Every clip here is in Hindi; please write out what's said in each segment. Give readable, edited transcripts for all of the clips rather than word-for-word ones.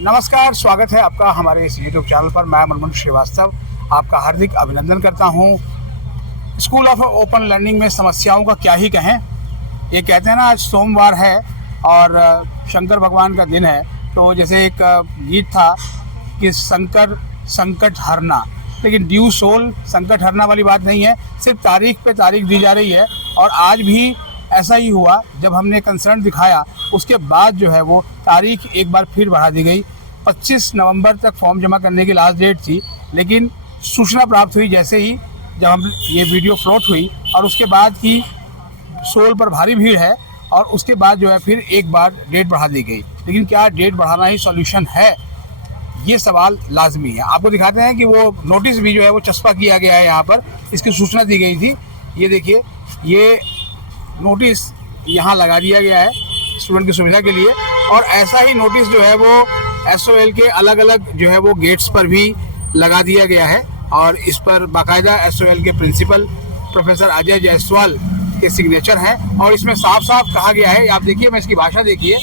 नमस्कार, स्वागत है आपका हमारे इस यूट्यूब चैनल पर। मैं मनमोहन श्रीवास्तव आपका हार्दिक अभिनंदन करता हूं। स्कूल ऑफ ओपन लर्निंग में समस्याओं का क्या ही कहें। ये कहते हैं ना, आज सोमवार है और शंकर भगवान का दिन है, तो जैसे एक गीत था कि शंकर संकट हरना, लेकिन ड्यू सोल संकट हरना वाली बात नहीं है, सिर्फ तारीख पे तारीख दी जा रही है। और आज भी ऐसा ही हुआ, जब हमने कंसर्न दिखाया उसके बाद जो है वो तारीख एक बार फिर बढ़ा दी गई। 25 नवंबर तक फॉर्म जमा करने की लास्ट डेट थी, लेकिन सूचना प्राप्त हुई जैसे ही, जब हम ये वीडियो फ्लोट हुई और उसके बाद की सोल पर भारी भीड़ है, और उसके बाद जो है फिर एक बार डेट बढ़ा दी गई। लेकिन क्या डेट बढ़ाना ही सॉल्यूशन है, ये सवाल लाजमी है। आपको दिखाते हैं कि वो नोटिस भी जो है वो चस्पा किया गया है, यहाँ पर इसकी सूचना दी गई थी। ये देखिए, ये नोटिस यहाँ लगा दिया गया है स्टूडेंट की सुविधा के लिए, और ऐसा ही नोटिस जो है वो SOL के अलग अलग जो है वो गेट्स पर भी लगा दिया गया है। और इस पर बाकायदा SOL के प्रिंसिपल प्रोफेसर अजय जायसवाल के सिग्नेचर हैं, और इसमें साफ साफ कहा गया है, आप देखिए, मैं इसकी भाषा देखिए।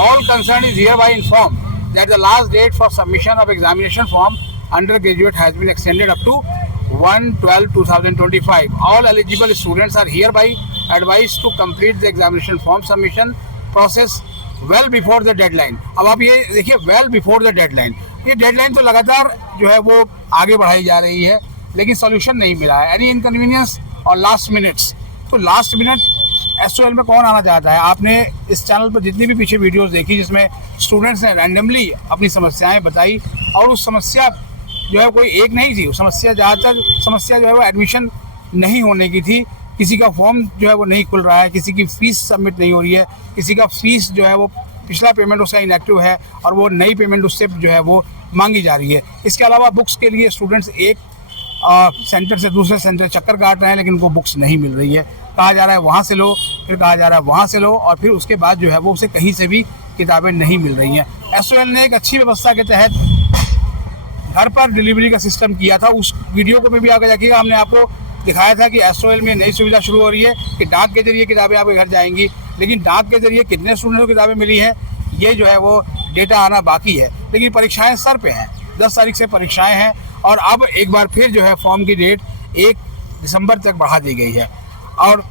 All concern is hereby inform that the last date for submission of examination form under graduate has been extended up to 1/12/2025. All eligible students are hereby advised to complete the examination form submission process well before the deadline. अब आप ये देखिए, well before the deadline, ये डेडलाइन तो लगातार जो है वो आगे बढ़ाई जा रही है, लेकिन सॉल्यूशन नहीं मिला है। एनी इनकन्वीनियंस और लास्ट मिनट्स, तो लास्ट मिनट SOL में कौन आना चाहता है। आपने इस चैनल पर जितनी भी पीछे वीडियोस देखी जिसमें स्टूडेंट्स ने रैंडमली अपनी समस्याएं बताई, और उस समस्या जो है कोई एक नहीं थी, समस्या ज़्यादातर समस्या जो है वो एडमिशन नहीं होने की थी। किसी का फॉर्म जो है वो नहीं खुल रहा है, किसी की फ़ीस सबमिट नहीं हो रही है, किसी का फ़ीस जो है वो पिछला पेमेंट उसका इनएक्टिव है और वो नई पेमेंट उससे जो है वो मांगी जा रही है। इसके अलावा बुक्स के लिए स्टूडेंट्स एक सेंटर से दूसरे सेंटर चक्कर काट रहे हैं, लेकिन उनको बुक्स नहीं मिल रही है। कहा जा रहा है वहाँ से लो, फिर कहा जा रहा है वहाँ से लो, और फिर उसके बाद जो है वो उसे कहीं से भी किताबें नहीं मिल रही हैं। SOL ने एक अच्छी व्यवस्था के तहत घर पर डिलीवरी का सिस्टम किया था। उस वीडियो को भी आगे देखिएगा, हमने आपको दिखाया था कि SOL में नई सुविधा शुरू हो रही है कि डाक के जरिए किताबें आपके घर जाएंगी, लेकिन डाक के जरिए कितने स्टूडेंट को किताबें मिली हैं ये जो है वो डेटा आना बाकी है। लेकिन परीक्षाएं सर पे हैं, 10 तारीख से परीक्षाएं हैं, और अब एक बार फिर जो है फॉर्म की डेट 1 दिसंबर तक बढ़ा दी गई है। और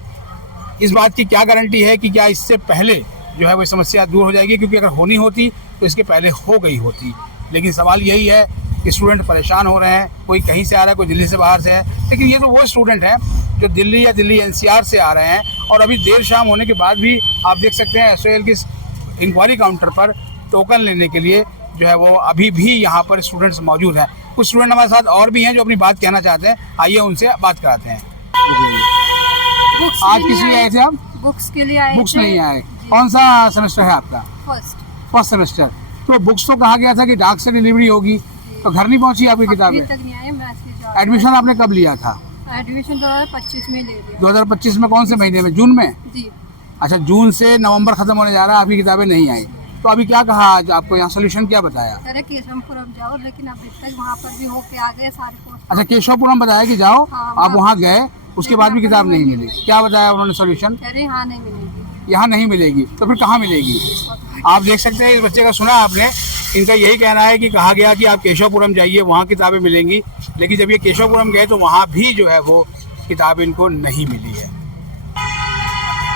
इस बात की क्या गारंटी है कि क्या इससे पहले जो है वो समस्या दूर हो जाएगी, क्योंकि अगर होनी होती तो इसके पहले हो गई होती। लेकिन सवाल यही है कि स्टूडेंट परेशान हो रहे हैं, कोई कहीं से आ रहा है, कोई दिल्ली से बाहर से है, लेकिन ये तो वो स्टूडेंट हैं जो दिल्ली या दिल्ली NCR से आ रहे हैं, और अभी देर शाम होने के बाद भी आप देख सकते हैं SOL की इंक्वायरी काउंटर पर टोकन लेने के लिए जो है वो अभी भी यहाँ पर स्टूडेंट्स मौजूद हैं। कुछ स्टूडेंट हमारे साथ और भी हैं जो अपनी बात कहना चाहते हैं, आइए उनसे बात कराते हैं। आज किस लिए आए थे आप? बुक्स के लिए आए। बुक्स नहीं आए। कौन सा सेमेस्टर है आपका? First semester. तो बुक्स तो कहा गया था कि डाक से डिलीवरी होगी, तो घर नहीं पहुंची आपकी किताबें? तक नहीं आए। एडमिशन आपने कब लिया था? एडमिशन 2025 में ले लिया। 2025 में कौन से महीने में? जून में? जी। अच्छा, जून से नवंबर खत्म होने जा रहा है, आपकी किताबें नहीं आई, तो अभी क्या कहा आज आपको, यहाँ सोल्यूशन क्या बताया? केशवपुरम जाओ, लेकिन अभी तक वहाँ पर भी होके आ गए सारे पोस्ट। अच्छा, केशवपुरम बताया कि जाओ, आप वहाँ गए, उसके बाद भी किताब नहीं मिली, क्या बताया उन्होंने सोल्यूशन? यहाँ नहीं मिलेगी। यहाँ नहीं मिलेगी, तो फिर कहाँ मिलेगी? आप देख सकते हैं, इस बच्चे का सुना आपने, इनका यही कहना है कि कहा गया कि आप केशवपुरम जाइए, वहाँ किताबें मिलेंगी, लेकिन जब ये केशवपुरम गए तो वहाँ भी जो है वो किताब इनको नहीं मिली है।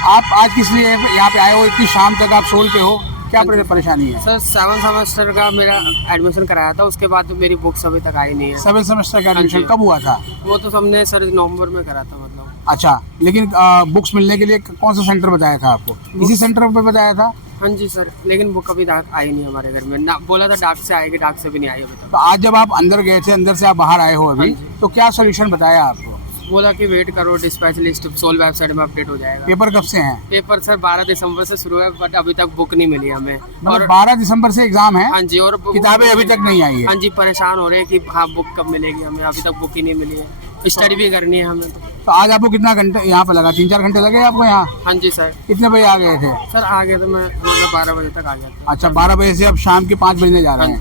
आप आज किस लिए यहाँ पे आए हो? इतनी शाम तक आप सोल पे हो, क्या परेशानी है? सर 7 सेमेस्टर का मेरा एडमिशन कराया था, उसके बाद तो मेरी बुक्स अभी तक आई नहीं है। 7 सेमेस्टर का एडमिशन कब हुआ था? वो तो हमने सर नवंबर में करा था, मतलब। अच्छा, लेकिन बुक्स मिलने के लिए कौन सा सेंटर बताया था आपको? इसी सेंटर पे बताया था? हाँ जी सर, लेकिन बुक अभी डाक आई नहीं हमारे घर में ना, बोला था डाक से आएगी, डाक से भी नहीं आई अभी तक। तो आज जब आप अंदर गए थे, अंदर से आप बाहर आए हो अभी, तो क्या सोल्यूशन बताया आपको? बोला कि वेट करो, डिस्पैच लिस्ट सोल वेबसाइट में अपडेट हो जाएगा। पेपर कब से हैं? पेपर सर 12 दिसंबर से शुरू है, बट अभी तक बुक नहीं मिली हमें। और 12 दिसंबर से एग्जाम है? हाँ जी। और किताबें अभी तक नहीं आई है? हाँ जी, परेशान हो रहे हैं कि हाँ बुक कब मिलेगी हमें, अभी तक बुक ही नहीं मिली है। स्टडी भी करनी है हमें। तो आज आपको कितना घंटे यहाँ पे लगा? 3-4 घंटे लगे आपको यहाँ? हाँ जी सर। कितने बजे आ गए थे? सर आ गए थे मैं, मतलब 12 बजे तक आ गया था। अच्छा, 12 बजे से अब शाम के 5 बजने जा रहे हैं,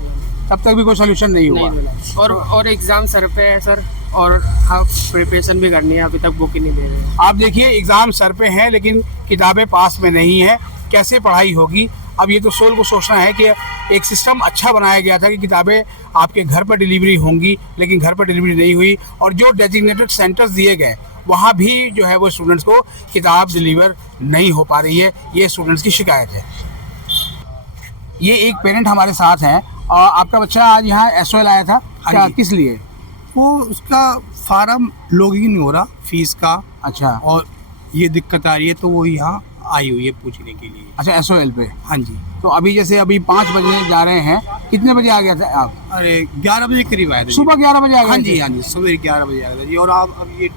तब तक भी कोई सोल्यूशन नहीं हुआ? नहीं मिला। और एग्जाम सर पे है सर, और हाँ प्रिपरेशन भी करनी है, अभी तक बुक ही नहीं दे रहे। आप देखिए, एग्जाम सर पे हैं, लेकिन किताबें पास में नहीं है, कैसे पढ़ाई होगी? अब ये तो सोल को सोचना है कि एक सिस्टम अच्छा बनाया गया था कि किताबें आपके घर पर डिलीवरी होंगी, लेकिन घर पर डिलीवरी नहीं हुई, और जो डेजिग्नेटेड सेंटर्स दिए गए वहाँ भी जो है वो स्टूडेंट्स को किताब डिलीवर नहीं हो पा रही है। ये स्टूडेंट्स की शिकायत है। ये एक पेरेंट हमारे साथ हैं, और आपका बच्चा आज यहाँ SOL आया था, क्या जी। किस लिए? वो उसका फार्म लॉगिन नहीं हो रहा फीस का, अच्छा और ये दिक्कत आ रही है, तो वो यहाँ आई हुई है पूछने के लिए। अच्छा, SOL पे। हाँ जी। तो अभी जैसे अभी 5 बजे जा रहे हैं, कितने बजे आ गया था आप? अरे 11 बजे करीब आया था जी। सुबह 11 बजे आ गए हाँ थे? जी, हाँ जी, सुबह 11 बजे आया था जी। और अब ये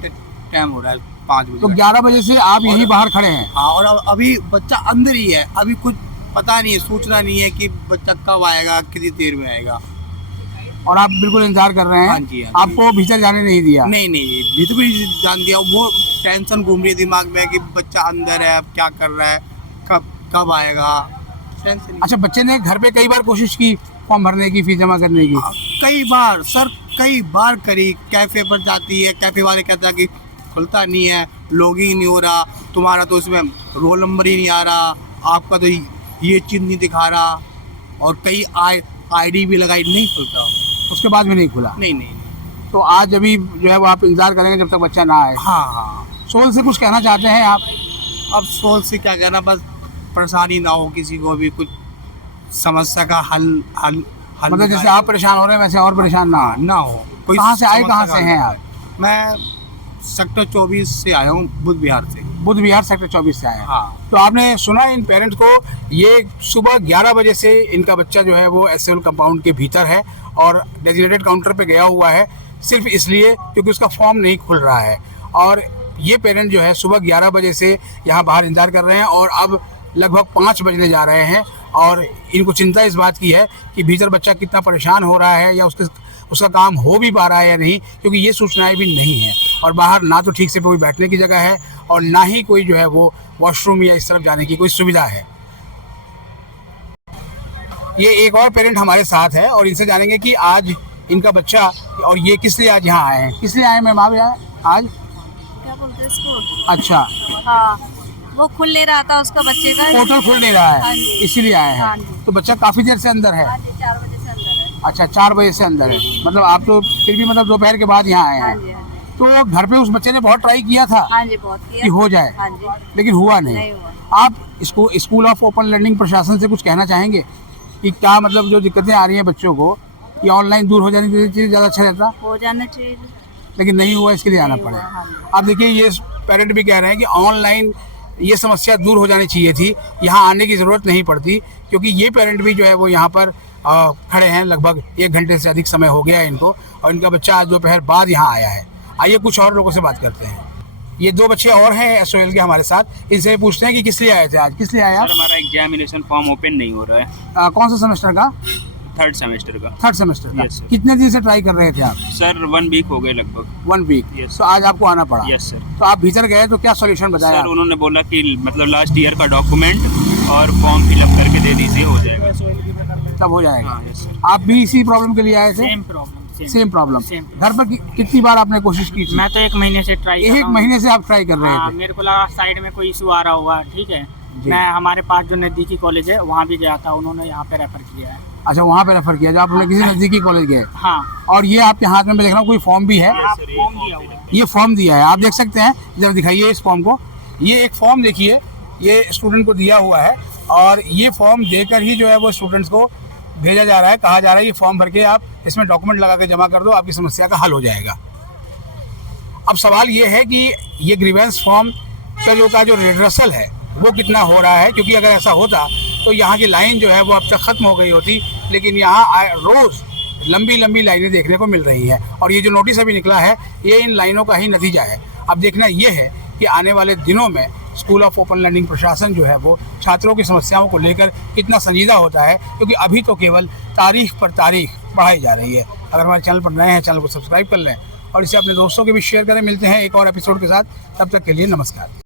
टाइम हो रहा है 5 तो बजे। 11 बजे से आप यहीं बाहर खड़े हैं? हाँ, और अभी बच्चा अंदर ही है, अभी कुछ पता नहीं है, सूचना नहीं है कि बच्चा कब आएगा, कितनी देर में आएगा। और आप बिल्कुल इंतजार कर रहे हैं? हाँ जी, हाँ जी। आपको भीतर जाने नहीं दिया? नहीं नहीं, भीतर भी जान दिया। वो टेंशन घूम रही है दिमाग में कि बच्चा अंदर है, अब क्या कर रहा है, कब आएगा, टेंशन। अच्छा, बच्चे ने घर पे कई बार कोशिश की फॉर्म भरने की, फीस जमा करने की? कई बार सर, कई बार करी। कैफे पर जाती है, कैफे वाले कहता है कि खुलता नहीं है, लॉगिन नहीं हो रहा, तुम्हारा तो इसमें रोल नंबर ही नहीं आ रहा, आपका तो ये चीज़ नहीं दिखा रहा, और कई ID भी लगाई, नहीं खुलता। उसके बाद भी नहीं खुला? नहीं नहीं नहीं। तो आज अभी जो है वो आप इंतजार करेंगे जब तक बच्चा ना आए? हाँ हाँ। सोल से कुछ कहना चाहते हैं आप? अब सोच से क्या कहना, बस परेशानी ना हो किसी को भी, कुछ समस्या का हल मतलब जैसे आप परेशान हो रहे हैं वैसे और परेशान ना हो। कोई कहाँ से आए, समस्या कहाँ का से हल हैं ना आप? हो। मैं सेक्टर 24 से आया हूँ, बुध विहार से। बुध विहार सेक्टर 24 से आए हैं। हाँ। तो आपने सुना इन पेरेंट्स को, ये सुबह 11 बजे से इनका बच्चा जो है वो SOL कंपाउंड के भीतर है और डेजिग्नेटेड काउंटर पे गया हुआ है, सिर्फ इसलिए क्योंकि उसका फॉर्म नहीं खुल रहा है। और ये पेरेंट जो है सुबह 11 बजे से यहाँ बाहर इंतजार कर रहे हैं, और अब लगभग 5 बजने जा रहे हैं, और इनको चिंता इस बात की है कि भीतर बच्चा कितना परेशान हो रहा है, या उसका काम हो भी पा रहा है या नहीं, क्योंकि ये सूचनाएं भी नहीं हैं। और बाहर ना तो ठीक से कोई बैठने की जगह है, और ना ही कोई जो है वो वॉशरूम या इस तरफ जाने की कोई सुविधा है। ये एक और पेरेंट हमारे साथ है, और इनसे जानेंगे कि आज इनका बच्चा, और ये किस लिए आज यहाँ आए हैं, किस लिए आए हैं मैम आप यहाँ आज? क्या बोलते हैं इसको? अच्छा, हाँ, वो खुल नहीं रहा था उसका बच्चे का। पोर्टल खुल नहीं रहा हाँ है, जी। इसीलिए आए हाँ हैं। जी। तो बच्चा काफ़ी देर से अंदर है? हाँ जी, 4 बजे से अंदर है। अच्छा, 4 बजे से अंदर है, मतलब आप तो फिर भी मतलब दोपहर के बाद यहाँ आए हाँ हैं। जी, हाँ जी। तो घर पे उस बच्चे ने बहुत ट्राई किया था हाँ जी, बहुत कि किया। हो जाए, हाँ जी, लेकिन हुआ नहीं। नहीं हुआ। आप इसको स्कूल ऑफ ओपन लर्निंग प्रशासन से कुछ कहना चाहेंगे कि क्या मतलब जो दिक्कतें आ रही हैं बच्चों को, ये ऑनलाइन दूर हो जाने चाहिए, ज़्यादा अच्छा रहता, हो जाना चाहिए, लेकिन नहीं हुआ, इसके लिए आना नहीं पड़े। हुआ, हाँ जी। अब देखिए, ये पेरेंट भी कह रहे हैं कि ऑनलाइन ये समस्या दूर हो जानी चाहिए थी, यहाँ आने की ज़रूरत नहीं पड़ती, क्योंकि ये पेरेंट भी जो है वो यहाँ पर खड़े हैं, लगभग 1 घंटे से अधिक समय हो गया है इनको, और इनका बच्चा आज दोपहर बाद यहाँ आया है। आइए कुछ और लोगों से बात करते हैं। ये 2 बच्चे और हैं SOL के हमारे साथ, इनसे पूछते हैं कि किस लिए आए थे आज, किस लिए आए आप? सर हमारा एग्जामिनेशन फॉर्म ओपन नहीं हो रहा है, कौन सा सेमेस्टर का? 3rd सेमेस्टर का। 3rd सेमेस्टर का। Yes, sir. कितने दिन से ट्राई कर रहे थे आप? सर 1 वीक हो गए लगभग। 1 वीक। Yes. तो आज आपको आना पड़ा? Yes sir. तो आप भीतर गए तो क्या सॉल्यूशन बताया? सर उन्होंने बोला कि मतलब लास्ट ईयर का डॉक्यूमेंट और फॉर्म फिलअप करके दे दीजिए, हो जाएगा। तब हो जाएगा। हाँ यस सर। आप भी इसी प्रॉब्लम के लिए आए थे? Same problem. Same घर पर कितनी बार आपने कोशिश की थी? मैं तो 1 महीने से ट्राई कर रहा 1 हूँ। महीने से आप ट्राई कर रहे हाँ, थे? मेरे को लगा साइड में कोई इशू आ रहा होगा, ठीक है। जी। मैं हमारे पास जो नज़दीकी कॉलेज है वहाँ भी गया था, उन्होंने यहाँ पे रेफर किया है। अच्छा, वहाँ पे रेफर किया, जो आप लोग किसी नज़दीकी कॉलेज गए। हाँ, और ये आपके हाथ में मैं देख रहा हूँ कोई फॉर्म भी है? आप फॉर्म दिया हुआ है। ये फॉर्म दिया है, आप देख सकते हैं, जरा दिखाइए इस फॉर्म को। ये एक फॉर्म देखिए, ये स्टूडेंट को दिया हुआ है, और ये फॉर्म देकर ही जो है वो स्टूडेंट्स को भेजा जा रहा है, कहा जा रहा है ये फॉर्म भर के आप इसमें डॉक्यूमेंट लगा के जमा कर दो, आपकी समस्या का हल हो जाएगा। अब सवाल ये है कि ये ग्रीवेंस फॉर्म का जो रिड्रेसल है वो कितना हो रहा है, क्योंकि अगर ऐसा होता तो यहाँ की लाइन जो है वो अब तक ख़त्म हो गई होती, लेकिन यहाँ रोज़ लंबी लंबी लाइनें देखने को मिल रही हैं, और ये जो नोटिस अभी निकला है ये इन लाइनों का ही नतीजा है। अब देखना ये है कि आने वाले दिनों में स्कूल ऑफ ओपन लर्निंग प्रशासन जो है वो छात्रों की समस्याओं को लेकर कितना संजीदा होता है, क्योंकि अभी तो केवल तारीख पर तारीख बढ़ाई जा रही है। अगर हमारे चैनल पर नए हैं, चैनल को सब्सक्राइब कर लें और इसे अपने दोस्तों के भी शेयर करें। मिलते हैं एक और एपिसोड के साथ, तब तक के लिए नमस्कार।